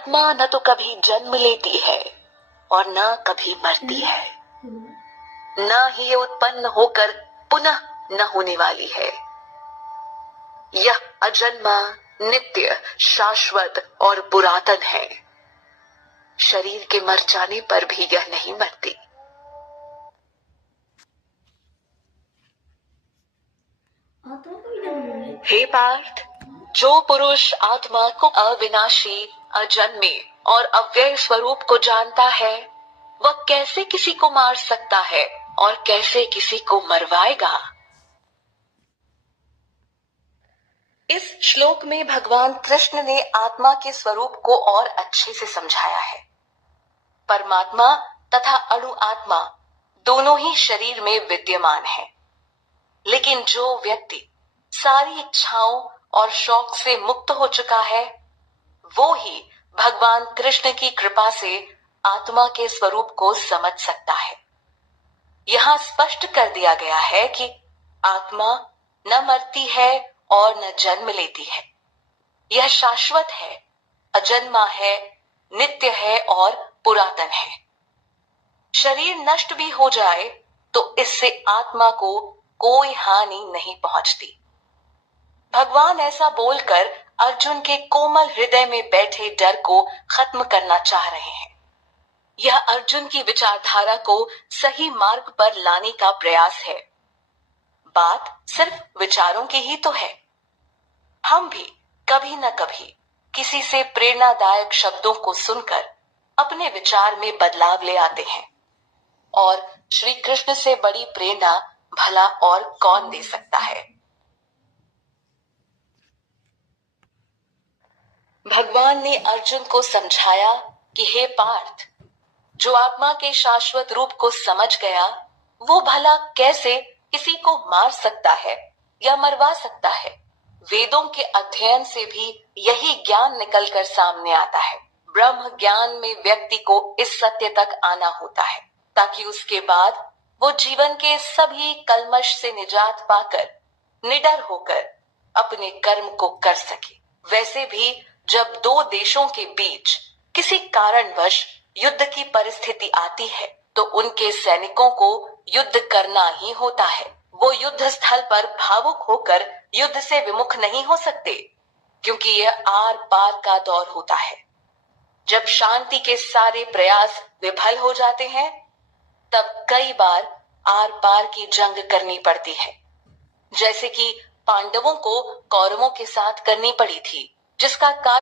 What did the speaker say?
आत्मा न तो कभी जन्म लेती है और न कभी मरती है, न ही ये उत्पन्न होकर पुनः न होने वाली है। यह अजन्मा, नित्य, शाश्वत और पुरातन है। शरीर के मर जाने पर भी यह नहीं मरती। हे पार्थ, जो पुरुष आत्मा को अविनाशी, अजन्मे और अव्यय स्वरूप को जानता है, वह कैसे किसी को मार सकता है और कैसे किसी को मरवाएगा। इस श्लोक में भगवान कृष्ण ने आत्मा के स्वरूप को और अच्छे से समझाया है। परमात्मा तथा अणु आत्मा दोनों ही शरीर में विद्यमान है, लेकिन जो व्यक्ति सारी इच्छाओं और शौक से मुक्त हो चुका है, वो ही भगवान कृष्ण की कृपा से आत्मा के स्वरूप को समझ सकता है। यहाँ स्पष्ट कर दिया गया है कि आत्मा न मरती है और न जन्म लेती है। यह शाश्वत है, अजन्मा है, नित्य है और पुरातन है। शरीर नष्ट भी हो जाए तो इससे आत्मा को कोई हानि नहीं पहुंचती। भगवान ऐसा बोलकर अर्जुन के कोमल हृदय में बैठे डर को खत्म करना चाह रहे हैं। यह अर्जुन की विचारधारा को सही मार्ग पर लाने का प्रयास है। बात सिर्फ विचारों की ही तो है। हम भी कभी न कभी किसी से प्रेरणादायक शब्दों को सुनकर अपने विचार में बदलाव ले आते हैं, और श्री कृष्ण से बड़ी प्रेरणा भला और कौन दे सकता है। भगवान ने अर्जुन को समझाया कि हे पार्थ, जो आत्मा के शाश्वत रूप को समझ गया, वो भला कैसे किसी को मार सकता है या मरवा सकता है। वेदों के अध्ययन से भी यही ज्ञान निकलकर सामने आता है। ब्रह्म ज्ञान में व्यक्ति को इस सत्य तक आना होता है, ताकि उसके बाद वो जीवन के सभी कल्मश से निजात पाकर निडर होकर अपने कर्म को कर सके। वैसे भी जब दो देशों के बीच किसी कारणवश युद्ध की परिस्थिति आती है, तो उनके सैनिकों को युद्ध करना ही होता है। वो युद्ध स्थल पर भावुक होकर युद्ध से विमुख नहीं हो सकते, क्योंकि यह आर पार का दौर होता है। जब शांति के सारे प्रयास विफल हो जाते हैं, तब कई बार आर पार की जंग करनी पड़ती है, जैसे कि पांडवों को कौरवों के साथ करनी पड़ी थी, जिसका कारण